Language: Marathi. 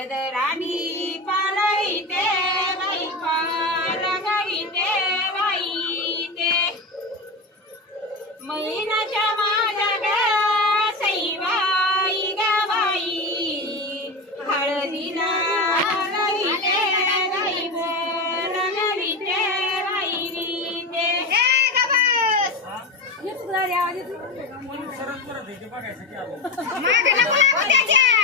पदराणी पालविते बाई पालविते बाई ते मैनाच्या माझ्या ग सईबाई ग बाई हळदीला लविते बाई बोलविते बाई ते हे ग बस हे तुला आवाज येतो सरळ परत बघायसाठी आलो. माझ्या नको त्याच्या